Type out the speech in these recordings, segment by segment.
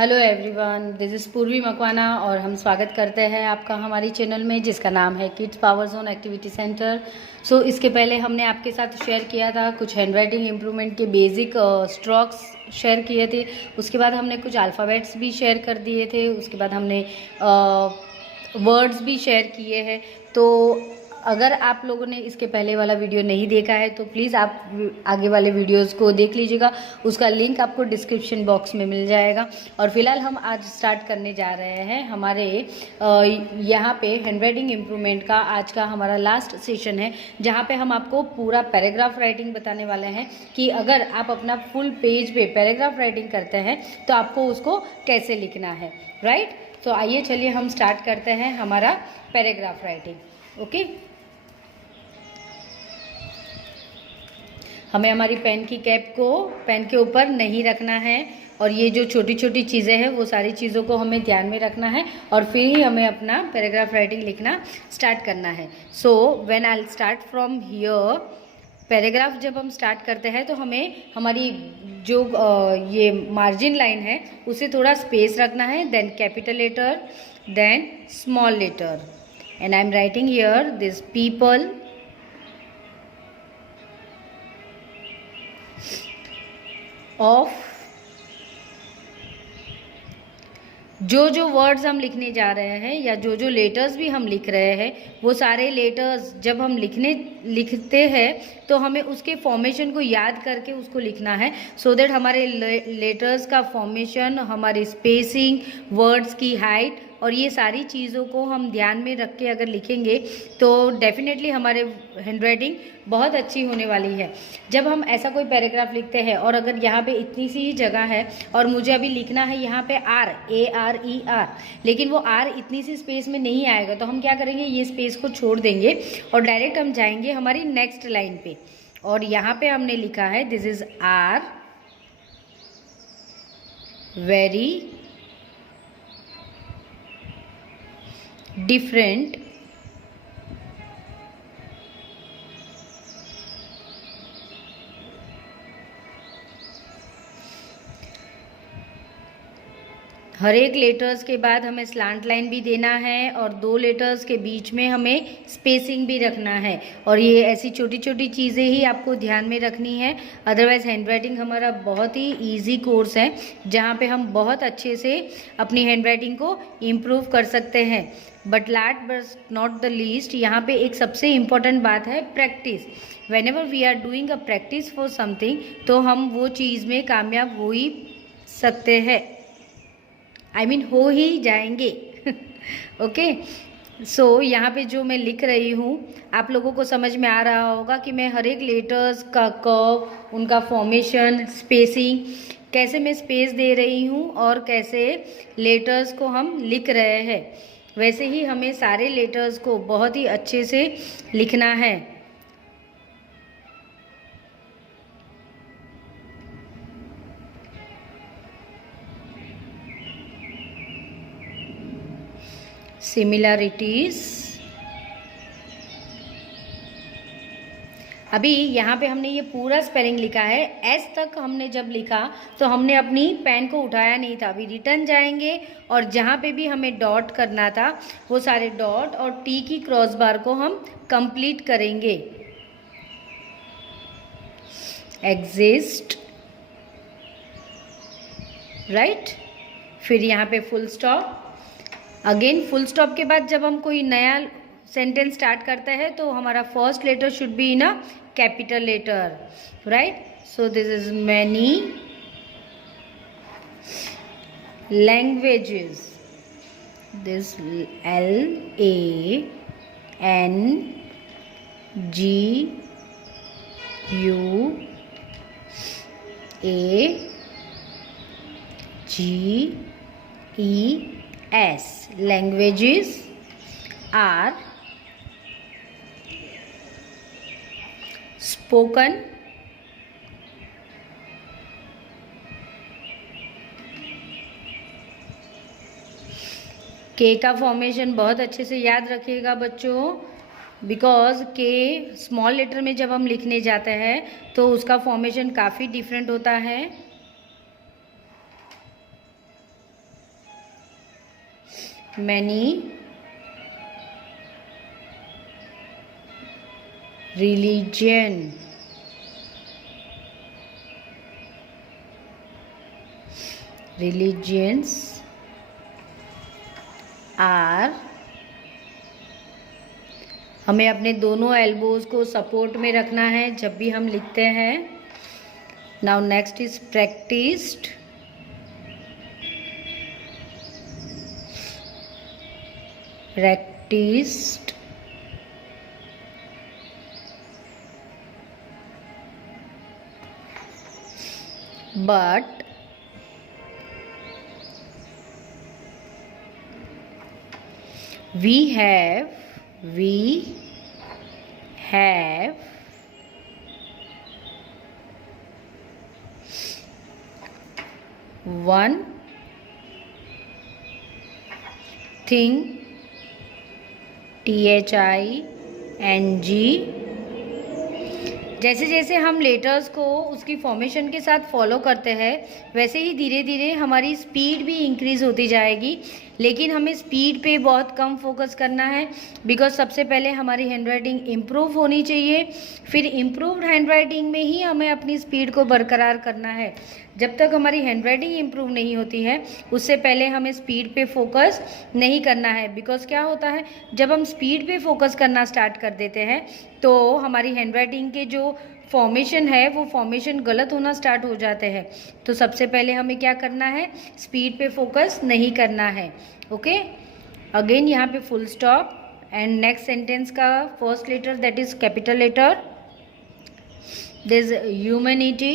Hello everyone, this is पूर्वी मकवाना और हम स्वागत करते हैं आपका हमारी चैनल में जिसका नाम है kids power zone activity centre. So इसके पहले हमने आपके साथ शेयर किया था कुछ हैंडराइटिंग इम्प्रूवमेंट के बेसिक स्ट्रोक्स शेयर किए थे। उसके बाद हमने कुछ अल्फ़ाबेट्स भी शेयर कर दिए थे। उसके बाद हमने वर्ड्स भी शेयर किए हैं। तो अगर आप लोगों ने इसके पहले वाला वीडियो नहीं देखा है तो प्लीज़ आप आगे वाले वीडियोस को देख लीजिएगा। उसका लिंक आपको डिस्क्रिप्शन बॉक्स में मिल जाएगा। और फिलहाल हम आज स्टार्ट करने जा रहे हैं हमारे यहाँ पे हैंडराइटिंग इम्प्रूवमेंट का आज का हमारा लास्ट सेशन है, जहाँ पे हम आपको पूरा पैराग्राफ राइटिंग बताने वाले हैं कि अगर आप अपना फुल पेज पे पैराग्राफ राइटिंग करते हैं तो आपको उसको कैसे लिखना है, राइट। तो आइए चलिए हम स्टार्ट करते हैं हमारा पैराग्राफ राइटिंग। ओके, हमें हमारी पेन की कैप को पेन के ऊपर नहीं रखना है और ये जो छोटी छोटी चीज़ें हैं वो सारी चीज़ों को हमें ध्यान में रखना है और फिर ही हमें अपना पैराग्राफ राइटिंग लिखना स्टार्ट करना है। So when I start from here, paragraph जब हम स्टार्ट करते हैं तो हमें हमारी जो ये मार्जिन लाइन है उसे थोड़ा स्पेस रखना है, then capital letter, then small letter, and I am writing here this people of. जो वर्ड्स हम लिखने जा रहे हैं या जो लेटर्स भी हम लिख रहे हैं वो सारे लेटर्स जब हम लिखते हैं तो हमें उसके फॉर्मेशन को याद करके उसको लिखना है, सो दैट हमारे लेटर्स का फॉर्मेशन, हमारी स्पेसिंग, वर्ड्स की हाइट और ये सारी चीज़ों को हम ध्यान में रख के अगर लिखेंगे तो डेफिनेटली हमारे हैंडराइटिंग बहुत अच्छी होने वाली है। जब हम ऐसा कोई पैराग्राफ लिखते हैं और अगर यहाँ पे इतनी सी ही जगह है और मुझे अभी लिखना है यहाँ पे ARER, लेकिन वो आर इतनी सी स्पेस में नहीं आएगा, तो हम क्या करेंगे, ये स्पेस को छोड़ देंगे और डायरेक्ट हम जाएंगे हमारी नेक्स्ट लाइन पे। और यहाँ पे हमने लिखा है this is are very different हर एक लेटर्स के बाद हमें स्लांट लाइन भी देना है और दो लेटर्स के बीच में हमें स्पेसिंग भी रखना है। और ये ऐसी छोटी छोटी चीज़ें ही आपको ध्यान में रखनी है, अदरवाइज हैंडराइटिंग हमारा बहुत ही इजी कोर्स है जहाँ पे हम बहुत अच्छे से अपनी हैंडराइटिंग को इम्प्रूव कर सकते हैं। But last but not the least, यहाँ पे एक सबसे इम्पॉर्टेंट बात है practice. Whenever we are doing a practice for something तो हम वो चीज़ में कामयाब हो ही सकते हैं, हो ही जाएंगे। ओके, सो यहाँ पे जो मैं लिख रही हूँ आप लोगों को समझ में आ रहा होगा कि मैं हर एक लेटर्स का कर्व, उनका फॉर्मेशन, स्पेसिंग, कैसे मैं स्पेस दे रही हूँ और कैसे लेटर्स को हम लिख रहे हैं, वैसे ही हमें सारे लेटर्स को बहुत ही अच्छे से लिखना है। सिमिलरिटीज, अभी यहाँ पे हमने ये पूरा स्पेलिंग लिखा है, एस तक हमने जब लिखा तो हमने अपनी पेन को उठाया नहीं था। अभी रिटर्न जाएंगे और जहाँ पे भी हमें डॉट करना था वो सारे डॉट और टी की क्रॉस बार को हम कंप्लीट करेंगे। एग्जिस्ट, राइट, फिर यहाँ पे full stop. Again full stop के बाद जब हम कोई नया सेंटेंस स्टार्ट करता है तो हमारा first letter should be in a capital letter, right. So this is many languages, this LANGUAGES, languages are spoken के का फॉर्मेशन बहुत अच्छे से याद रखिएगा बच्चों, बिकॉज के स्मॉल लेटर में जब हम लिखने जाते हैं तो उसका फॉर्मेशन काफ़ी डिफरेंट होता है। many religions are, हमें अपने दोनों एल्बोज को सपोर्ट में रखना है जब भी हम लिखते हैं। Now next is practised. Practised but we have one thing, THING। जैसे जैसे हम लेटर्स को उसकी फॉर्मेशन के साथ फॉलो करते हैं वैसे ही धीरे धीरे हमारी स्पीड भी इंक्रीज़ होती जाएगी, लेकिन हमें स्पीड पे बहुत कम फोकस करना है बिकॉज सबसे पहले हमारी हैंडराइटिंग इम्प्रूव होनी चाहिए, फिर इम्प्रूव्ड हैंडराइटिंग में ही हमें अपनी स्पीड को बरकरार करना है। जब तक हमारी हैंडराइटिंग इम्प्रूव नहीं होती है उससे पहले हमें स्पीड पे फोकस नहीं करना है, बिकॉज क्या होता है जब हम स्पीड पे फोकस करना स्टार्ट कर देते हैं तो हमारी हैंडराइटिंग के जो फॉर्मेशन है वो फॉर्मेशन गलत होना स्टार्ट हो जाते हैं। तो सबसे पहले हमें क्या करना है, स्पीड पे फोकस नहीं करना है। ओके, अगेन यहाँ पे full stop and next sentence का first letter that is capital letter, there is humanity.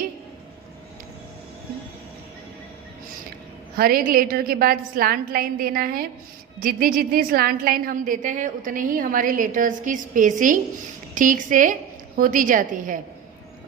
हर एक लेटर के बाद स्लांट लाइन देना है, जितनी जितनी स्लांट लाइन हम देते हैं उतने ही हमारे लेटर्स की स्पेसिंग ठीक से होती जाती है।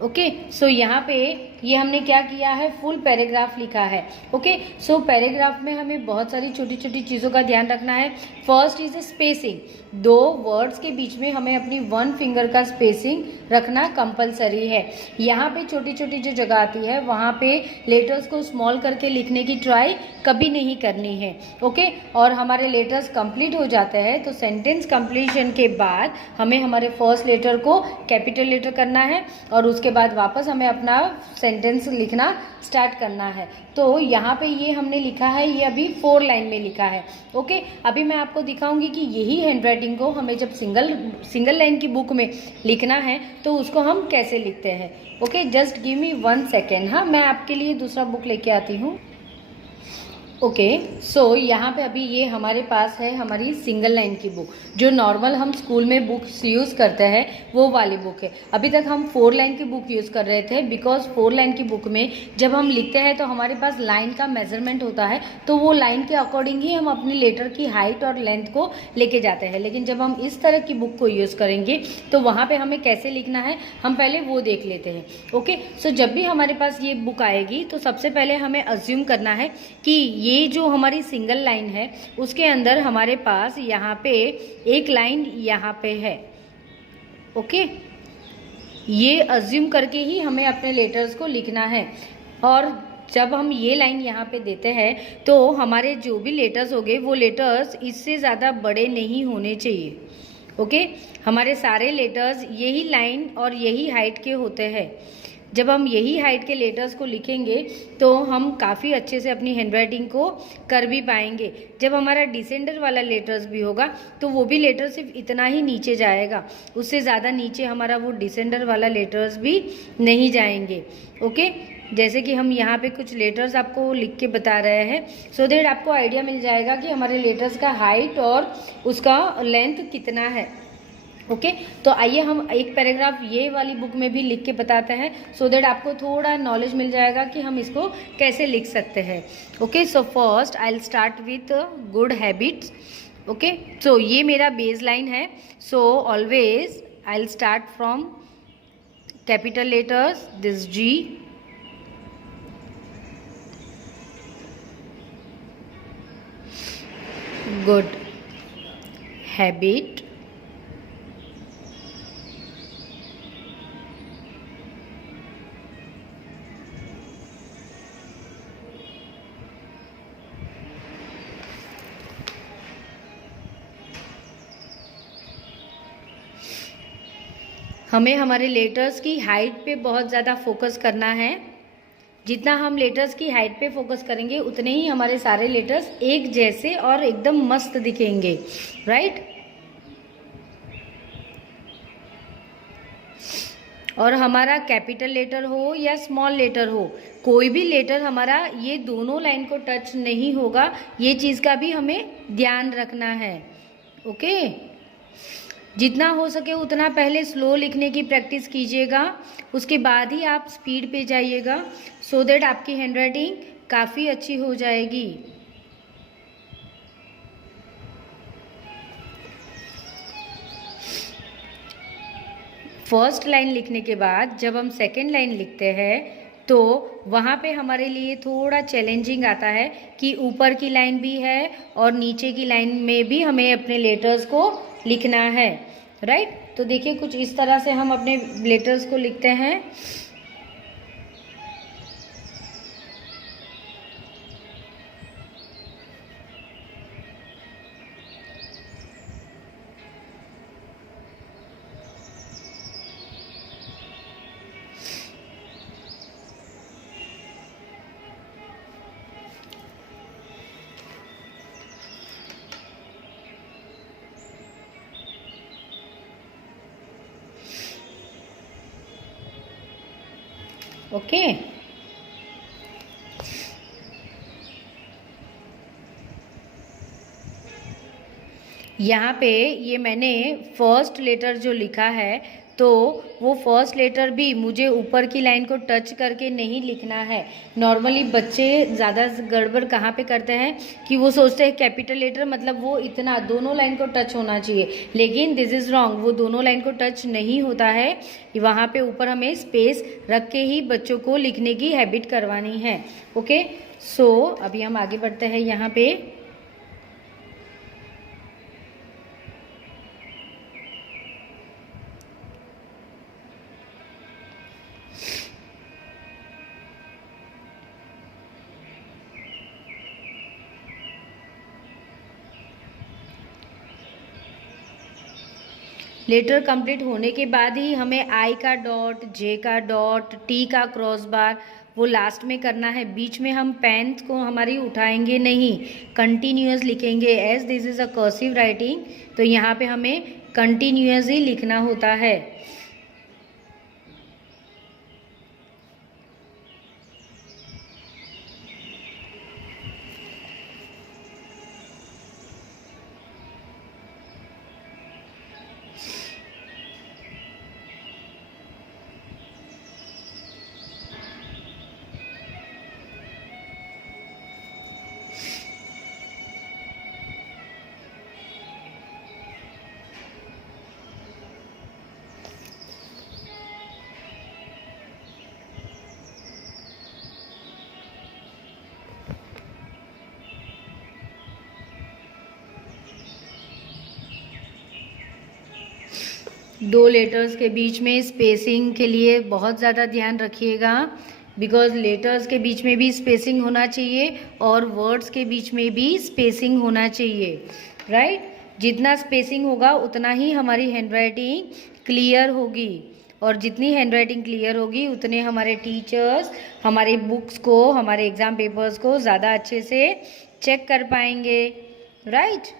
ओके, सो यहाँ पे ये हमने क्या किया है, फुल पैराग्राफ लिखा है। ओके, सो पैराग्राफ में हमें बहुत सारी छोटी छोटी चीज़ों का ध्यान रखना है। फर्स्ट इज स्पेसिंग, दो वर्ड्स के बीच में हमें अपनी 1 फिंगर का स्पेसिंग रखना कंपलसरी है। यहाँ पे छोटी छोटी जो जगह आती है वहाँ पे लेटर्स को स्मॉल करके लिखने की ट्राई कभी नहीं करनी है। ओके, और हमारे लेटर्स कंप्लीट हो जाते हैं तो सेंटेंस कंप्लीशन के बाद हमें हमारे फर्स्ट लेटर को कैपिटल लेटर करना है और उसके बाद वापस हमें अपना सेंटेंस लिखना स्टार्ट करना है। तो यहाँ पे ये हमने लिखा है, ये अभी 4 लाइन में लिखा है। ओके, अभी मैं आपको दिखाऊंगी कि यही हैंडराइटिंग को हमें जब सिंगल लाइन की बुक में लिखना है तो उसको हम कैसे लिखते हैं। Okay, just give me 1 second. हाँ, मैं आपके लिए दूसरा बुक लेके आती हूँ। ओके, सो यहाँ पे अभी ये हमारे पास है हमारी सिंगल लाइन की बुक, जो नॉर्मल हम स्कूल में बुक्स यूज़ करते हैं वो वाली बुक है। अभी तक हम 4 लाइन की बुक यूज़ कर रहे थे बिकॉज 4 लाइन की बुक में जब हम लिखते हैं तो हमारे पास लाइन का मेजरमेंट होता है, तो वो लाइन के अकॉर्डिंग ही हम अपनी लेटर की हाइट और लेंथ को लेके जाते हैं। लेकिन जब हम इस तरह की बुक को यूज़ करेंगे तो वहाँ पर हमें कैसे लिखना है हम पहले वो देख लेते हैं। ओके, सो जब भी हमारे पास ये बुक आएगी तो सबसे पहले हमें अज्यूम करना है कि ये जो हमारी सिंगल लाइन है उसके अंदर हमारे पास यहाँ पे एक लाइन यहाँ पे है। ओके, ये अज्यूम करके ही हमें अपने लेटर्स को लिखना है। और जब हम ये लाइन यहाँ पे देते हैं तो हमारे जो भी लेटर्स होंगे वो लेटर्स इससे ज़्यादा बड़े नहीं होने चाहिए। ओके, हमारे सारे लेटर्स यही लाइन और यही हाइट के होते हैं। जब हम यही हाइट के लेटर्स को लिखेंगे तो हम काफ़ी अच्छे से अपनी हैंडराइटिंग को कर भी पाएंगे। जब हमारा डिसेंडर वाला लेटर्स भी होगा तो वो भी लेटर सिर्फ इतना ही नीचे जाएगा, उससे ज़्यादा नीचे हमारा वो डिसेंडर वाला लेटर्स भी नहीं जाएंगे। ओके, जैसे कि हम यहाँ पे कुछ लेटर्स आपको लिख के बता रहे हैं सो दैट आपको आइडिया मिल जाएगा कि हमारे लेटर्स का हाइट और उसका लेंथ कितना है। ओके, तो आइए हम एक पैराग्राफ ये वाली बुक में भी लिख के बताते हैं सो दैट आपको थोड़ा नॉलेज मिल जाएगा कि हम इसको कैसे लिख सकते हैं। Okay, so first I will start with good habits. Okay, so ये मेरा बेस लाइन है। So always I will start from capital letters, this G, good habit, हमें हमारे लेटर्स की हाइट पे बहुत ज़्यादा फोकस करना है। जितना हम लेटर्स की हाइट पे फोकस करेंगे उतने ही हमारे सारे लेटर्स एक जैसे और एकदम मस्त दिखेंगे, राइट। और हमारा कैपिटल लेटर हो या स्मॉल लेटर हो, कोई भी लेटर हमारा ये दोनों लाइन को टच नहीं होगा, ये चीज़ का भी हमें ध्यान रखना है। ओके, जितना हो सके उतना पहले स्लो लिखने की प्रैक्टिस कीजिएगा, उसके बाद ही आप स्पीड पे जाइएगा, सो दैट आपकी हैंडराइटिंग काफ़ी अच्छी हो जाएगी। फर्स्ट लाइन लिखने के बाद जब हम सेकेंड लाइन लिखते हैं तो वहाँ पे हमारे लिए थोड़ा चैलेंजिंग आता है कि ऊपर की लाइन भी है और नीचे की लाइन में भी हमें अपने लेटर्स को लिखना है, राइट। तो देखिए कुछ इस तरह से हम अपने लेटर्स को लिखते हैं। ओके, यहाँ पे ये मैंने फर्स्ट लेटर जो लिखा है तो वो फर्स्ट लेटर भी मुझे ऊपर की लाइन को टच करके नहीं लिखना है। नॉर्मली बच्चे ज़्यादा गड़बड़ कहाँ पे करते हैं कि वो सोचते हैं कैपिटल लेटर मतलब वो इतना दोनों लाइन को टच होना चाहिए, लेकिन दिस इज़ रॉन्ग, वो दोनों लाइन को टच नहीं होता है। वहाँ पे ऊपर हमें स्पेस रख के ही बच्चों को लिखने की हैबिट करवानी है। ओके, सो अभी हम आगे बढ़ते हैं। यहाँ पे लेटर कंप्लीट होने के बाद ही हमें आई का डॉट, जे का डॉट, टी का क्रॉस बार वो लास्ट में करना है। बीच में हम पेन को हमारी उठाएंगे नहीं, कंटिन्यूअस लिखेंगे। As this is a cursive writing तो यहाँ पे हमें कंटिन्यूअस ही लिखना होता है। दो लेटर्स के बीच में स्पेसिंग के लिए बहुत ज़्यादा ध्यान रखिएगा, बिकॉज लेटर्स के बीच में भी स्पेसिंग होना चाहिए और वर्ड्स के बीच में भी स्पेसिंग होना चाहिए, राइट। जितना स्पेसिंग होगा उतना ही हमारी हैंडराइटिंग क्लियर होगी, और जितनी हैंडराइटिंग क्लियर होगी उतने हमारे टीचर्स हमारे बुक्स को, हमारे एग्ज़ाम पेपर्स को ज़्यादा अच्छे से चेक कर पाएंगे, राइट।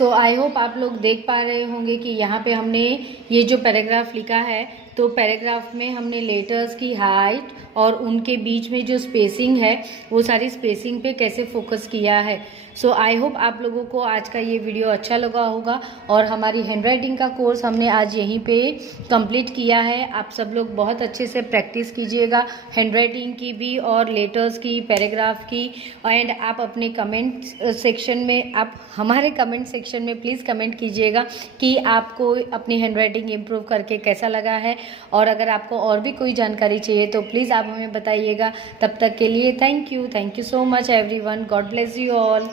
सो आई होप आप लोग देख पा रहे होंगे कि यहाँ पे हमने ये जो पैराग्राफ लिखा है, तो पैराग्राफ में हमने लेटर्स की हाइट और उनके बीच में जो स्पेसिंग है वो सारी स्पेसिंग पे कैसे फोकस किया है। सो आई होप आप लोगों को आज का ये वीडियो अच्छा लगा होगा और हमारी हैंडराइटिंग का कोर्स हमने आज यहीं पे कंप्लीट किया है। आप सब लोग बहुत अच्छे से प्रैक्टिस कीजिएगा हैंडराइटिंग की भी और लेटर्स की, पैराग्राफ की। एंड आप अपने कमेंट सेक्शन में, आप हमारे कमेंट सेक्शन में प्लीज़ कमेंट कीजिएगा कि आपको अपनी हैंडराइटिंग इम्प्रूव करके कैसा लगा है। और अगर आपको और भी कोई जानकारी चाहिए तो प्लीज़ आप हमें बताइएगा। तब तक के लिए thank you so much everyone. God bless you all.